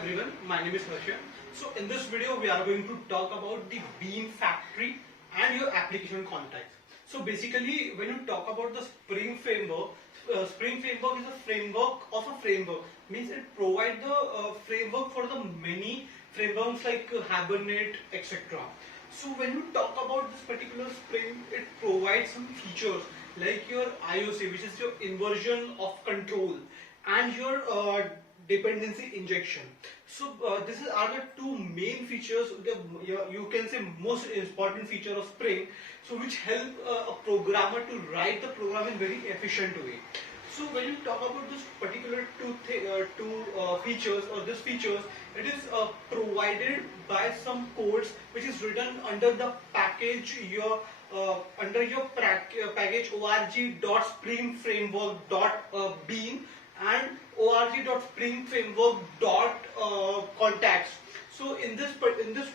everyone, my name is Harsha. So in this video we are going to talk about the Bean Factory and your application context. So basically when you talk about the Spring Framework, Spring Framework is a framework of a framework. Means it provides the framework for the many frameworks like Hibernate, etc. So when you talk about this particular Spring, it provides some features like your IOC, which is your inversion of control, and your dependency injection. So this are the two main features, you can say most important feature of Spring, so which help a programmer to write the program in very efficient way. So when you talk about this particular two features or this features, it is provided by some codes which is written under the package under your package org.springframework.bean and org.springframework.contacts. So in this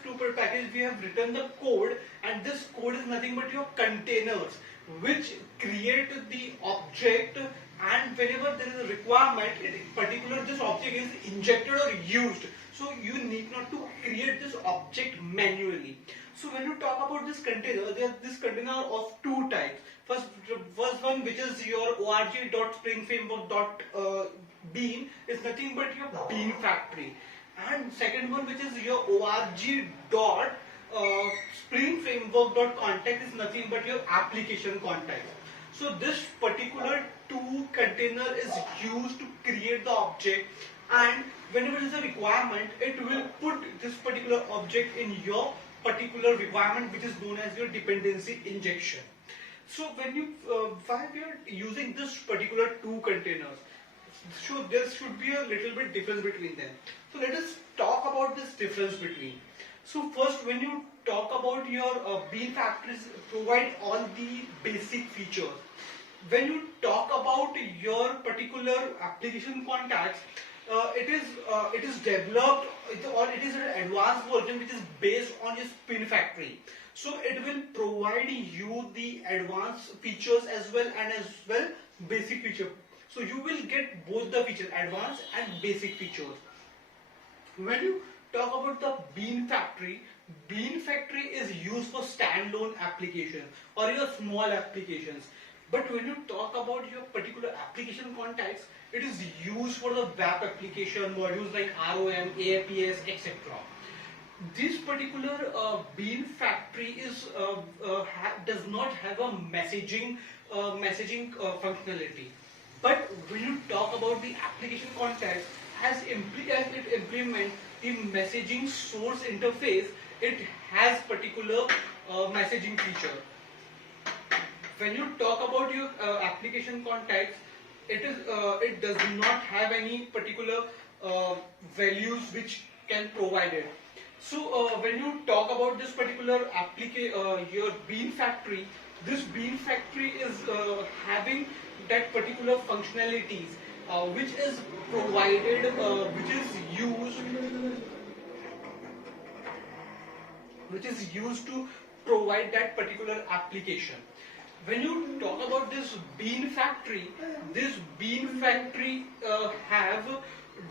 two package we have written the code, and this code is nothing but your containers which create the object, and whenever there is a requirement, in particular this object is injected or used. So you need not to create this object manually. So when you talk about this container, there is this container of two types. First one, which is your org.springframework.bean, is nothing but your bean factory, and second one, which is your org.springframework.context, is nothing but your application context. So this particular two container is used to create the object, and whenever there is a requirement, it will put this particular object in your particular requirement, which is known as your dependency injection. So when you why we are using this particular two containers, so there should be a little bit difference between them. So let us talk about this difference between. So first, when you talk about your bean factories provide all the basic features. When you talk about your particular application contacts, it is developed, or it is an advanced version which is based on your Spin Factory. So it will provide you the advanced features as well basic feature. So you will get both the features, advanced and basic features. When you talk about the Bean Factory is used for standalone application or your small applications. But when you talk about your particular application context, it is used for the web application modules like ROM, APS, etc. This particular Bean Factory is does not have a messaging functionality. But when you talk about the application context, as it implements the messaging source interface, it has particular messaging feature. When you talk about your application context, it does not have any particular values which can provide it. So when you talk about this particular your Bean Factory, this Bean Factory is having that particular functionalities which is provided, which is used to provide that particular application. When you talk about this Bean Factory have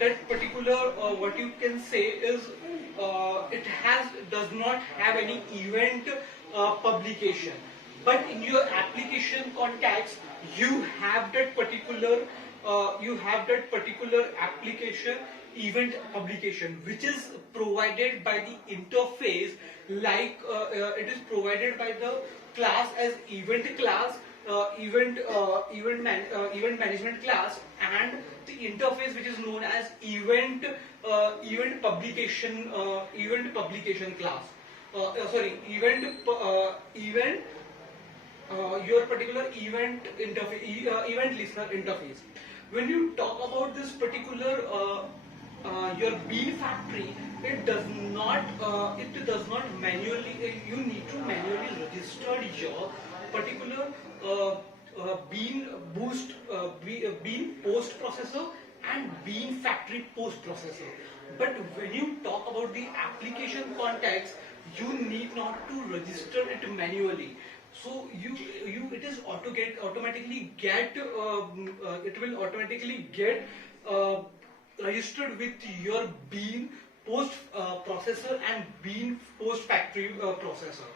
that particular what you can say is does not have any event publication. But in your application context, you have that particular application event publication, which is provided by the interface, like it is provided by the class as event class, event management class, and the interface which is known as event publication class. Your particular event interface, event listener interface. When you talk about this particular your Bean Factory, it does not manually, you need to manually register your particular Bean post processor and Bean Factory post processor. But when you talk about the application context, you need not to register it manually. So it is automatically get registered with your bean post processor and bean post factory processor.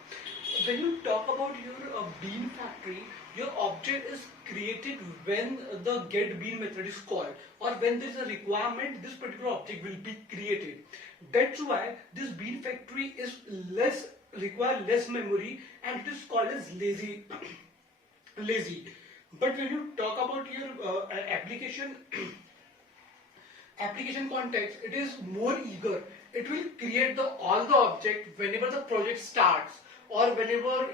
When you talk about your bean factory, your object is created when the get bean method is called, or when there is a requirement, this particular object will be created. That's why this bean factory is require less memory, and it is called as lazy. lazy. But when you talk about your application application context, it is more eager. It will create all the object whenever the project starts, or whenever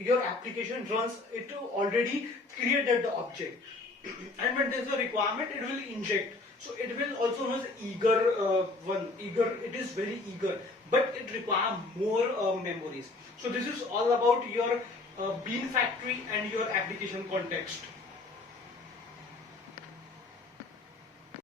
your application runs. It already created the object, and when there is a requirement, it will inject. So it will also known as eager one. Eager, it is very eager, but it requires more memories. So this is all about your bean factory and your application context.